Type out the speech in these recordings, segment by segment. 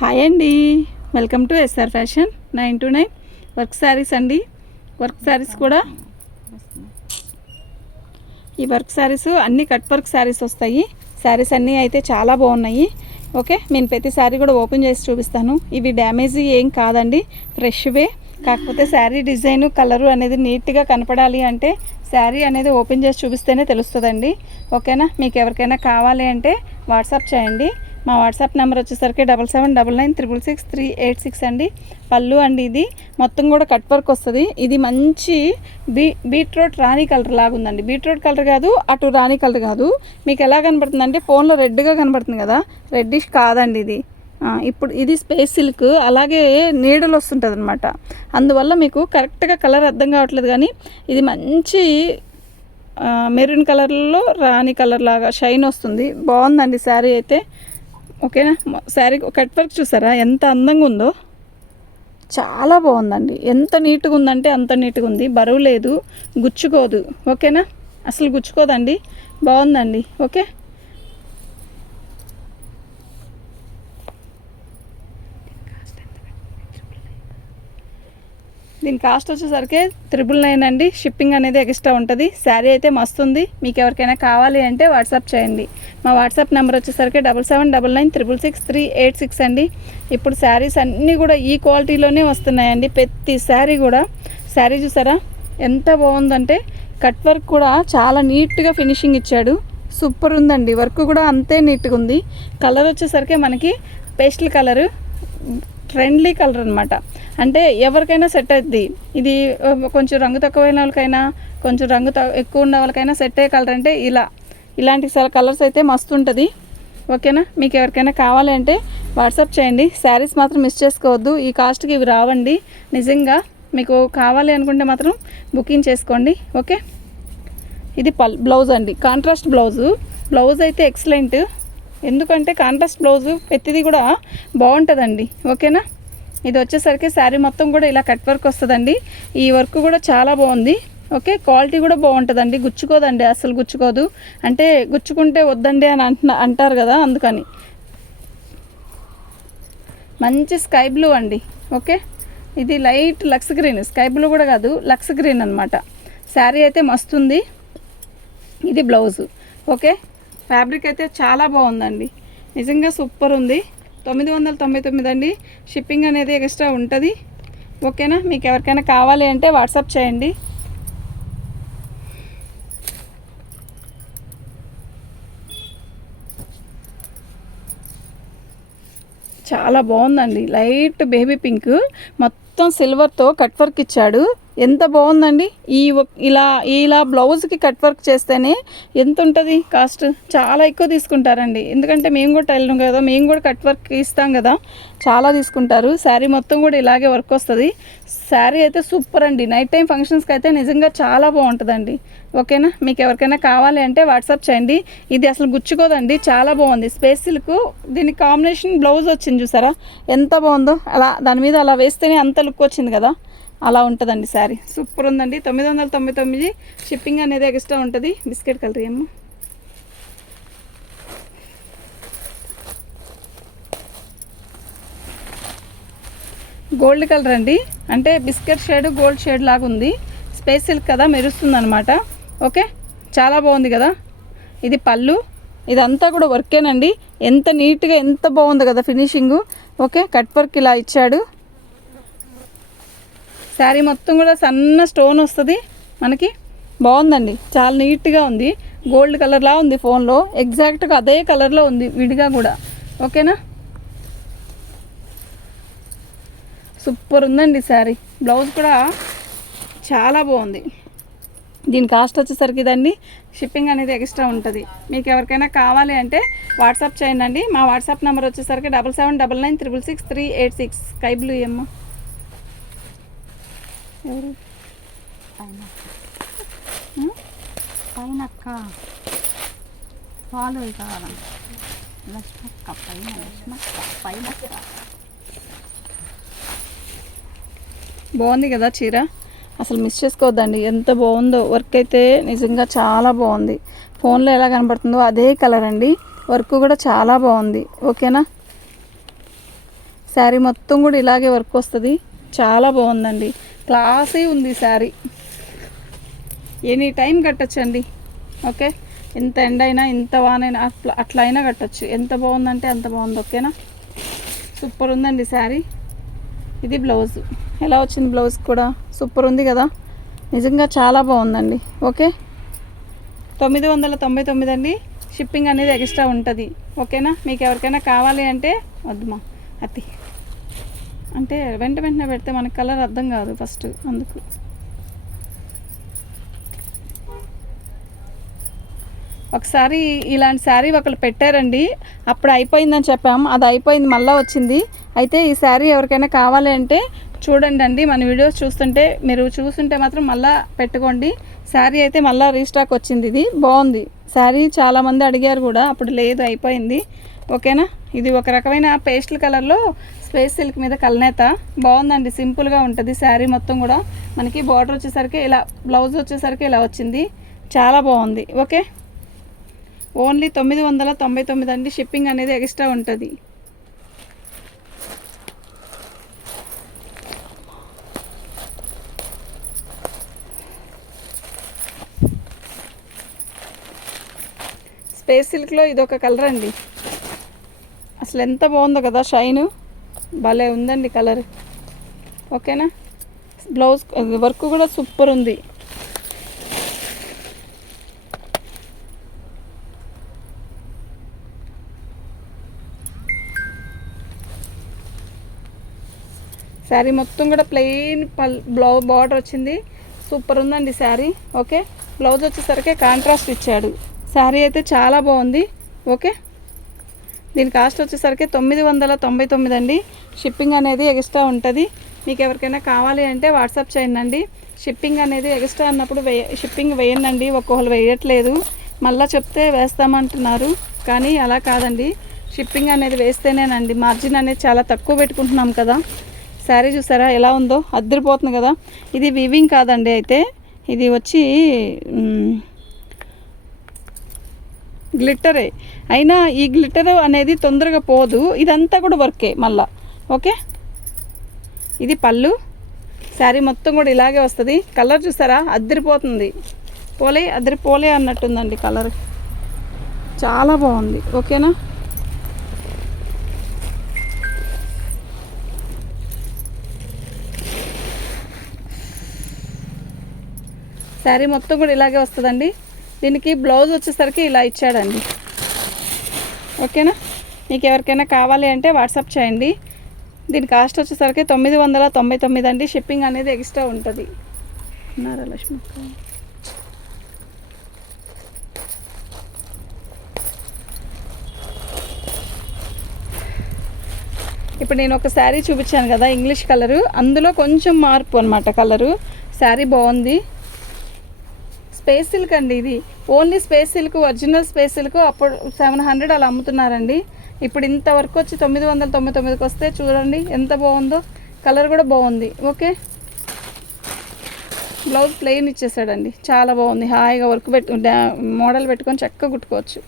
Hi అండి. Welcome to S R fashion nine to nine. Work sarees అండి. Work saris కూడా. ఈ వర్క్ శారీస్ అన్ని కట్ వర్క్ శారీస్ వస్తాయి. శారీస్ అన్నీ అయితే చాలా బాగున్నాయి. ఓకే నేను ప్రతి శారీ కూడా ఓపెన్ చేసి చూపిస్తాను. ఇవి డ్యామేజ్ ఏం కాదండి. ఫ్రెష్వే కాకపోతే శారీ డిజైన్ కలరు అనేది నీట్గా కనపడాలి అంటే శారీ అనేది ఓపెన్ చేసి చూపిస్తేనే తెలుస్తుందండి. ఓకేనా? మీకు ఎవరికైనా కావాలి అంటే వాట్సాప్ చేయండి. మా వాట్సాప్ నెంబర్ వచ్చేసరికి double seven double nine triple six three eight six అండి. పళ్ళు అండి ఇది. మొత్తం కూడా కట్ వర్క్ వస్తుంది. ఇది మంచి బీ బీట్రూట్ రాణి కలర్ లాగా ఉందండి. బీట్రూట్ కలర్ కాదు అటు రాణి కలర్ కాదు. మీకు ఎలా కనబడుతుంది అంటే ఫోన్లో రెడ్గా కనబడుతుంది కదా. రెడ్డిష్ కాదండి ఇది. ఇప్పుడు ఇది స్పేస్ సిల్క్ అలాగే నీడలు వస్తుంటుంది అనమాట అందువల్ల మీకు కరెక్ట్గా కలర్ అర్థం కావట్లేదు కానీ ఇది మంచి మెరూన్ కలర్లో రాణి కలర్ లాగా షైన్ వస్తుంది. బాగుందండి శారీ అయితే. ఓకేనా? శారీ కట్ వర్క్ చూసారా? ఎంత అందంగా ఉందో. చాలా బాగుందండి. ఎంత నీట్గా ఉందంటే అంత నీట్గా ఉంది. బరువు లేదు గుచ్చుకోదు. ఓకేనా? అసలు గుచ్చుకోదండి. బాగుందండి. ఓకే? దీని కాస్ట్ వచ్చేసరికి త్రిబుల్ నైన్ అండి. షిప్పింగ్ అనేది ఎక్స్ట్రా ఉంటుంది. శారీ అయితే మస్తుంది. మీకు ఎవరికైనా కావాలి అంటే వాట్సాప్ చేయండి. మా వాట్సాప్ నెంబర్ వచ్చేసరికి double seven double nine triple six three eight six అండి. ఇప్పుడు శారీస్ అన్నీ కూడా ఈ క్వాలిటీలోనే వస్తున్నాయండి. ప్రతి శారీ కూడా. శారీ చూసారా? ఎంత బాగుందంటే కట్ వర్క్ కూడా చాలా నీట్గా ఫినిషింగ్ ఇచ్చాడు. సూపర్ ఉందండి. వర్క్ కూడా అంతే నీట్గా ఉంది. కలర్ వచ్చేసరికి మనకి పేస్టల్ కలరు ట్రెండ్లీ కలర్ అనమాట అంటే ఎవరికైనా సెట్ అవుద్ది ఇది కొంచెం రంగు తక్కువైన వాళ్ళకైనా కొంచెం రంగు ఎక్కువ ఉన్న వాళ్ళకైనా సెట్ అయ్యే కలర్ అంటే ఇలా. ఇలాంటి కలర్స్ అయితే మస్తు ఉంటుంది. ఓకేనా? మీకు ఎవరికైనా కావాలంటే వాట్సాప్ చేయండి. శారీస్ మాత్రం మిస్ చేసుకోవద్దు. ఈ కాస్ట్కి ఇవి రావండి. నిజంగా మీకు కావాలి అనుకుంటే మాత్రం బుకింగ్ చేసుకోండి. ఓకే? ఇది పల్ బ్లౌజ్ అండి. Contrast blouse. బ్లౌజ్ అయితే ఎక్సలెంట్. ఎందుకంటే కాంట్రాస్ట్ బ్లౌజు ప్రతిదీ కూడా బాగుంటుందండి. ఓకేనా? ఇది వచ్చేసరికి శారీ మొత్తం కూడా ఇలా కట్ వర్క్ వస్తుందండి. ఈ వర్క్ కూడా చాలా బాగుంది. ఓకే క్వాలిటీ కూడా బాగుంటుందండి. గుచ్చుకోదండి అసలు గుచ్చుకోదు. అంటే గుచ్చుకుంటే వద్దండి అని అంటున్నా అంటారు కదా అందుకని. మంచి స్కై బ్లూ అండి ఓకే? ఇది లైట్ లక్స్ గ్రీన్ స్కై బ్లూ కూడా కాదు లక్స్ గ్రీన్ అనమాట శారీ అయితే మస్తుంది ఇది బ్లౌజు ఓకే? ఫ్యాబ్రిక్ అయితే చాలా బాగుందండి. నిజంగా సూపర్ ఉంది. తొమ్మిది వందల తొంభై తొమ్మిది అండి. షిప్పింగ్ అనేది ఎక్స్ట్రా ఉంటుంది. ఓకేనా? మీకు ఎవరికైనా కావాలి అంటే వాట్సాప్ చేయండి. చాలా బాగుందండి. Light baby pink. మొత్తం సిల్వర్తో కట్ వర్క్ ఇచ్చాడు. ఎంత బాగుందండి? ఈ ఇలా ఇలా బ్లౌజ్కి కట్ వర్క్ చేస్తేనే ఎంత ఉంటుంది కాస్ట్? చాలా ఎక్కువ తీసుకుంటారండి. ఎందుకంటే మేము కూడా టైలర్ కదా మేము కూడా కట్ వర్క్ ఇస్తాం కదా చాలా తీసుకుంటారు. శారీ మొత్తం కూడా ఇలాగే వర్క్ వస్తుంది. శారీ అయితే సూపర్ అండి. నైట్ టైం ఫంక్షన్స్కి అయితే నిజంగా చాలా బాగుంటుందండి. ఓకేనా? మీకు ఎవరికైనా కావాలి అంటే వాట్సాప్ చేయండి. ఇది అసలు గుచ్చుకోదండి. చాలా బాగుంది. స్పేస్ సిల్క్ దీని కాంబినేషన్ బ్లౌజ్ వచ్చింది చూసారా? ఎంత బాగుందో. అలా దాని మీద అలా వేస్తేనే అంత లుక్ వచ్చింది కదా. అలా ఉంటుందండి శారీ. సూపర్ ఉందండి. తొమ్మిది వందల తొంభై తొమ్మిది షిప్పింగ్ అనేది ఎక్స్ట్రా ఉంటుంది. బిస్కెట్ కలర్ ఏమో. గోల్డ్ కలర్ అండి. అంటే బిస్కెట్ షేడ్ గోల్డ్ షేడ్ లాగా ఉంది. స్పేస్ సిల్క్ కదా మెరుస్తుంది అనమాట ఓకే? చాలా బాగుంది కదా? ఇది పళ్ళు. ఇదంతా కూడా వర్కేనండి. ఎంత నీట్గా ఎంత బాగుంది కదా ఫినిషింగు. ఓకే? కట్ వర్క్ ఇలా ఇచ్చాడు. శారీ మొత్తం కూడా సన్న స్టోన్ వస్తుంది. మనకి బాగుందండి. చాలా నీట్గా ఉంది. గోల్డ్ కలర్లా ఉంది ఫోన్లో ఎగ్జాక్ట్గా అదే కలర్లో ఉంది విడిగా కూడా. ఓకేనా? సూపర్ ఉందండి శారీ. బ్లౌజ్ కూడా చాలా బాగుంది. దీని కాస్ట్ వచ్చేసరికి ఇదండి. షిప్పింగ్ అనేది ఎక్స్ట్రా ఉంటుంది. మీకు ఎవరికైనా కావాలి అంటే వాట్సాప్ చేయండి మా వాట్సాప్ నెంబర్ వచ్చేసరికి double seven double nine triple six three eight six. Sky blue ఏమ్మా? ఎవరు పైన. పైన అక్క పాలు కావాలంట లక్ష్మక్క పైన లక్ష్మక్క పైన బాగుంది కదా చీర? అసలు మిస్ చేసుకోవద్దండి. ఎంత బాగుందో. వర్క్ అయితే నిజంగా చాలా బాగుంది. ఫోన్లో ఎలా కనబడుతుందో అదే కలర్ అండి. వర్క్ కూడా చాలా బాగుంది. ఓకేనా? శారీ మొత్తం కూడా ఇలాగే వర్క్ వస్తుంది. చాలా బాగుందండి. క్లాసీ ఉంది శారీ. ఎనీ టైం కట్టచ్చండి. ఓకే? ఎంత ఎండ అయినా ఎంత వానైనా అట్లా అట్లా అయినా కట్టచ్చు. ఎంత బాగుందంటే అంత బాగుంది ఓకేనా? సూపర్ ఉందండి శారీ. ఇది బ్లౌజ్. ఎలా వచ్చింది బ్లౌజ్ కూడా? సూపర్ ఉంది కదా? నిజంగా చాలా బాగుందండి. ఓకే? తొమ్మిది వందల తొంభై తొమ్మిది అండి. షిప్పింగ్ అనేది ఎక్స్ట్రా ఉంటుంది. ఓకేనా? మీకు ఎవరికైనా కావాలి అంటే వద్దుమా? అతి. అంటే వెంట వెంటనే పెడితే మనకి కలర్ అర్థం కాదు ఫస్ట్ అందుకు. ఒకసారి ఇలాంటి శారీ ఒకరు పెట్టారండి. అప్పుడు అయిపోయిందని చెప్పాం అది అయిపోయింది మళ్ళీ వచ్చింది. అయితే ఈ శారీ ఎవరికైనా కావాలి అంటే చూడండి అండి. మన వీడియోస్ చూస్తుంటే మీరు చూస్తుంటే మాత్రం మళ్ళీ పెట్టుకోండి. శారీ అయితే మళ్ళీ రీస్టాక్ వచ్చింది. ఇది బాగుంది. శారీ చాలామంది అడిగారు కూడా. అప్పుడు లేదు అయిపోయింది. ఓకేనా? ఇది ఒక రకమైన పేస్టల్ కలర్లో స్పేస్ సిల్క్ మీద కలనేత. బాగుందండి సింపుల్గా ఉంటుంది. శారీ మొత్తం కూడా మనకి బార్డర్ వచ్చేసరికి ఇలా బ్లౌజ్ వచ్చేసరికి ఇలా వచ్చింది. చాలా బాగుంది. ఓకే? ఓన్లీ తొమ్మిది వందల తొంభై తొమ్మిది అండి. షిప్పింగ్ అనేది ఎక్స్ట్రా ఉంటుంది. స్పేస్ సిల్క్లో ఇదొక కలర్ అండి. అసలు ఎంత బాగుందో కదా షైను. భలే ఉందండి కలర్. ఓకేనా? బ్లౌజ్ వర్క్ కూడా సూపర్ ఉంది. శారీ మొత్తం కూడా ప్లెయిన్ పల్ బ్లౌ బార్డర్ వచ్చింది. సూపర్ ఉందండి శారీ. ఓకే? బ్లౌజ్ వచ్చేసరికి కాంట్రాస్ట్ ఇచ్చాడు. శారీ అయితే చాలా బాగుంది. ఓకే? దీని కాస్ట్ వచ్చేసరికి తొమ్మిది వందల తొంభై తొమ్మిది అండి. షిప్పింగ్ అనేది ఎక్స్ట్రా ఉంటుంది. మీకు ఎవరికైనా కావాలి అంటే వాట్సాప్ చేయండి షిప్పింగ్ అనేది ఎక్స్ట్రా అన్నప్పుడు వేయ షిప్పింగ్ వేయండి ఒక్కొక్కరు వేయట్లేదు. మళ్ళీ చెప్తే వేస్తామంటున్నారు. కానీ అలా కాదండి. షిప్పింగ్ అనేది వేస్తేనేనండి. మార్జిన్ అనేది చాలా తక్కువ పెట్టుకుంటున్నాం కదా. శారీ చూసారా? ఎలా ఉందో? అద్దరిపోతుంది కదా. ఇది వివింగ్ కాదండి అయితే. ఇది వచ్చి గ్లిట్టరే. అయినా ఈ గ్లిట్టరు అనేది తొందరగా పోదు. ఇదంతా కూడా వర్కే మళ్ళా. ఓకే? ఇది పళ్ళు. శారీ మొత్తం కూడా ఇలాగే వస్తుంది. కలర్ చూసారా? అద్దరిపోతుంది. పోలే అద్దరిపోలే అన్నట్టుందండి కలర్. చాలా బాగుంది. ఓకేనా? శారీ మొత్తం కూడా ఇలాగే వస్తుందండి. దీనికి బ్లౌజ్ వచ్చేసరికి ఇలా ఇచ్చాడండి. ఓకేనా? మీకు ఎవరికైనా కావాలి అంటే వాట్సాప్ చేయండి. దీని కాస్ట్ వచ్చేసరికి తొమ్మిది వందల తొంభై తొమ్మిది అండి. షిప్పింగ్ అనేది ఎక్స్ట్రా ఉంటుంది. ఉన్నారా లక్ష్మి ఇప్పుడు నేను ఒక శారీ చూపించాను కదా ఇంగ్లీష్ కలరు. అందులో కొంచెం మార్పు అనమాట కలరు. శారీ బాగుంది. స్పేస్ సిల్క్ అండి ఇది. Only space silk original space silk అప్పుడు సెవెన్ హండ్రెడ్ అలా అమ్ముతున్నారండి. ఇప్పుడు ఇంతవరకు వచ్చి తొమ్మిది వందల తొంభై తొమ్మిదికి వస్తే చూడండి ఎంత బాగుందో. కలర్ కూడా బాగుంది. ఓకే? బ్లౌజ్ ప్లెయిన్ ఇచ్చేసాడండి. చాలా బాగుంది. హాయిగా వర్క్ పెట్టు మోడల్ పెట్టుకొని చక్కగా కుట్టుకోవచ్చు.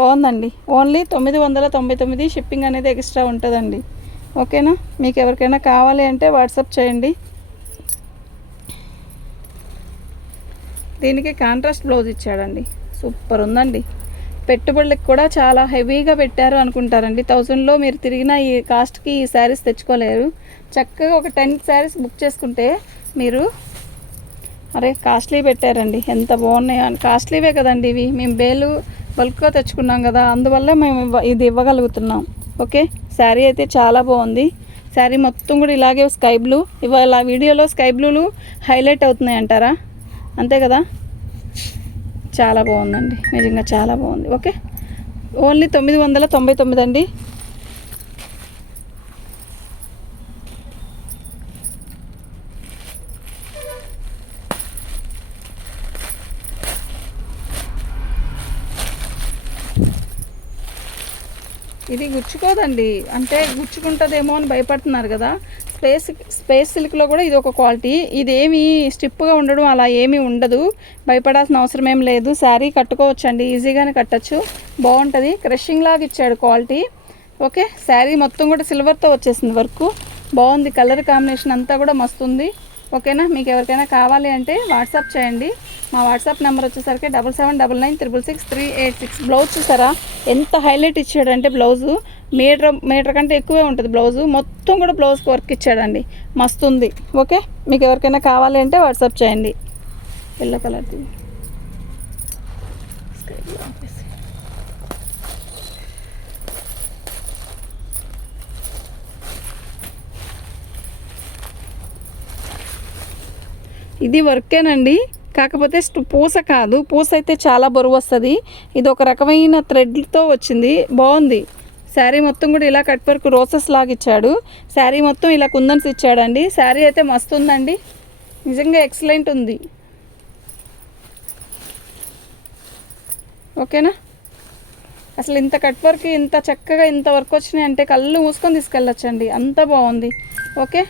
బాగుందండి. ఓన్లీ తొమ్మిది వందల తొంభై తొమ్మిది షిప్పింగ్ అనేది ఎక్స్ట్రా ఉంటుందండి. ఓకేనా? మీకు ఎవరికైనా కావాలి అంటే వాట్సాప్ చేయండి. దీనికి కాంట్రాస్ట్ బ్లౌజ్ ఇచ్చాడండి. సూపర్ ఉందండి. పెట్టుబడులకు కూడా చాలా హెవీగా పెట్టారు అనుకుంటారండి. థౌజండ్లో మీరు తిరిగిన ఈ కాస్ట్కి ఈ శారీస్ తెచ్చుకోలేరు. చక్కగా ఒక టెన్ శారీస్ బుక్ చేసుకుంటే మీరు అరే కాస్ట్లీ పెట్టారండి. ఎంత బాగున్నాయో అని. కాస్ట్లీవే కదండి ఇవి. మేము బేలు బల్క్గా తెచ్చుకున్నాం కదా అందువల్ల మేము ఇవ్వ- ఇది ఇవ్వగలుగుతున్నాం. ఓకే? శారీ అయితే చాలా బాగుంది. శారీ మొత్తం కూడా ఇలాగే స్కై బ్లూ. ఇవాళ వీడియోలో స్కై బ్లూలు హైలైట్ అవుతున్నాయి అంటారా అంతే కదా? చాలా బాగుందండి. నిజంగా చాలా బాగుంది. ఓకే? ఓన్లీ తొమ్మిది వందల తొంభై తొమ్మిది అండి. ఇది గుచ్చుకోదండి. అంటే గుచ్చుకుంటుందేమో అని భయపడుతున్నారు కదా. స్పేస్ స్పేస్ సిల్క్లో కూడా ఇది ఒక క్వాలిటీ. ఇదేమి స్టిప్గా ఉండడం అలా ఏమీ ఉండదు. భయపడాల్సిన అవసరం ఏం లేదు. శారీ కట్టుకోవచ్చండి. ఈజీగానే కట్టచ్చు. బాగుంటుంది క్రషింగ్ లాగా ఇచ్చాడు క్వాలిటీ. ఓకే? శారీ మొత్తం కూడా సిల్వర్తో వచ్చేసింది వర్క్. బాగుంది కలర్ కాంబినేషన్ అంతా కూడా మస్తు ఉంది ఓకేనా? మీకు ఎవరికైనా కావాలి అంటే వాట్సాప్ చేయండి. మా వాట్సాప్ నెంబర్ వచ్చేసరికి double seven double nine triple six three eight six. Blouse చూసారా? ఎంత హైలైట్ ఇచ్చాడంటే బ్లౌజు. మీటర్ మీటర్ కంటే ఎక్కువే ఉంటుంది బ్లౌజు. మొత్తం కూడా బ్లౌజ్కి వర్క్ ఇచ్చాడండి. మస్తు ఉంది ఓకే? మీకు ఎవరికైనా కావాలి అంటే వాట్సాప్ చేయండి. ఎల్లో కలర్ది ఇది వర్కేనండి కాకపోతే పూస కాదు. పూస అయితే చాలా బరువు వస్తుంది. ఇది ఒక రకమైన థ్రెడ్తో వచ్చింది. బాగుంది. శారీ మొత్తం కూడా ఇలా కట్ వర్క్ రోసెస్ లాగా ఇచ్చాడు. శారీ మొత్తం ఇలా కుందన్స్ ఇచ్చాడండి. శారీ అయితే మస్తు ఉందండి. నిజంగా ఎక్సలెంట్ ఉంది. ఓకేనా? అసలు ఇంత కట్ వర్క్ ఇంత చక్కగా ఇంత వర్క్ వచ్చినాయి అంటే కళ్ళు మూసుకొని తీసుకెళ్ళొచ్చండి. అంత బాగుంది. ఓకే?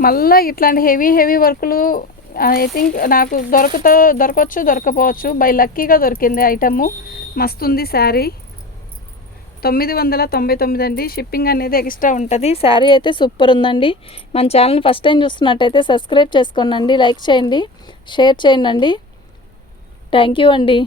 మళ్ళీ ఇట్లాంటి హెవీ హెవీ వర్కులు ఐ థింక్ నాకు దొరకతో దొరకవచ్చు దొరకపోవచ్చు. బై లక్కీగా దొరికింది ఐటము మస్తుంది శారీ. తొమ్మిది వందల తొంభై తొమ్మిది అండి. షిప్పింగ్ అనేది ఎక్స్ట్రా ఉంటుంది. శారీ అయితే సూపర్ ఉందండి. మన ఛానల్ని ఫస్ట్ టైం చూస్తున్నట్టయితే సబ్స్క్రైబ్ చేసుకోండి లైక్ చేయండి. షేర్ చేయండి. థ్యాంక్ యూ అండి.